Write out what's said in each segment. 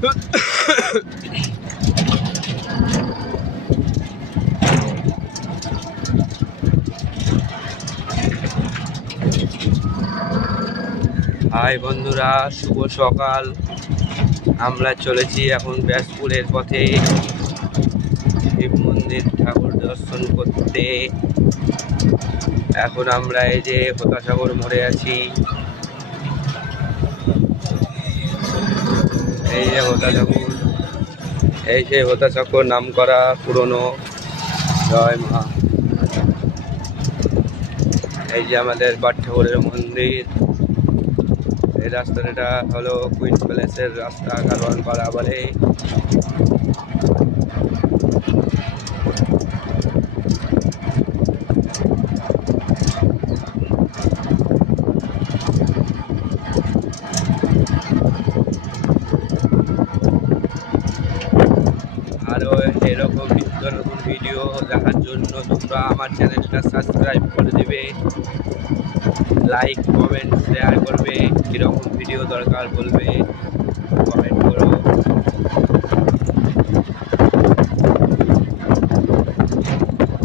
হাই বন্ধুরা, শুভ সকাল। আমরা চলেছি এখন ব্যাসপুরের পথে শিব মন্দির ঠাকুর দর্শন করতে। এখন আমরা এই যে হতাসাগর মোড়ে আছি। এই যে হতাসাগর, এই যে হতাসাগর নাম করা পুরনো। জয় মা। এই যে আমাদের বাট ঠাকুরের মন্দির। এই রাস্তাটা হলো কুইন প্যালেসের রাস্তা, কারওয়ান পাড়া বলে। আরও এরকম নিত্য নতুন ভিডিও দেখার জন্য তোমরা আমার চ্যানেলটা সাবস্ক্রাইব করে দেবে, লাইক কমেন্ট শেয়ার করবে। কীরকম ভিডিও দরকার বলবে, কমেন্ট করো।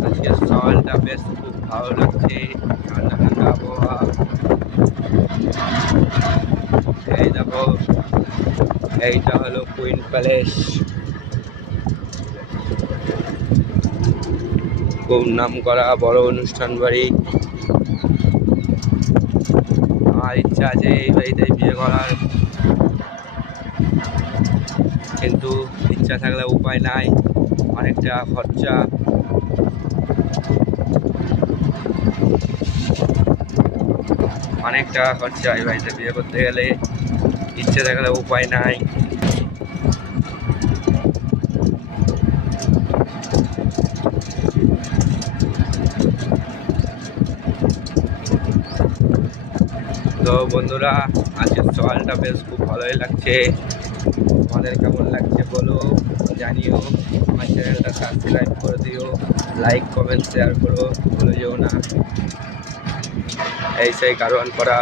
আজকের সকালটা বেশ খুব ভালো লাগছে, ঠান্ডা ঠান্ডা আবহাওয়া। এই দেখো, এইটা হলো কুইন প্যালেস, খুব নাম করা বড় অনুষ্ঠান বাড়ি। আমার ইচ্ছা আছে এই বাড়িতে বিয়ে করার, কিন্তু ইচ্ছা থাকলে উপায় নাই, অনেকটা খরচা। অনেক টাকা খরচা এই বাড়িতে বিয়ে করতে গেলে, ইচ্ছে থাকলে উপায় নাই। তো বন্ধুরা, আজকের সকালটা বেশ খুব ভালোই লাগছে। তোমাদের কেমন লাগছে বলো, জানিও। আমার চ্যানেলটা সাবস্ক্রাইব করে দিও, লাইক কমেন্ট শেয়ার করো, ভুলে যেও না। এই সেই কারওয়ান পাড়া,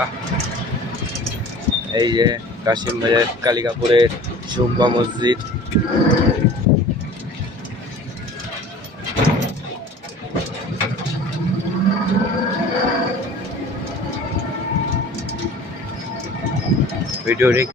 এই যে কাশিম বাজার কালিকাপুরের জুম্বা মসজিদ। ভিডিওটি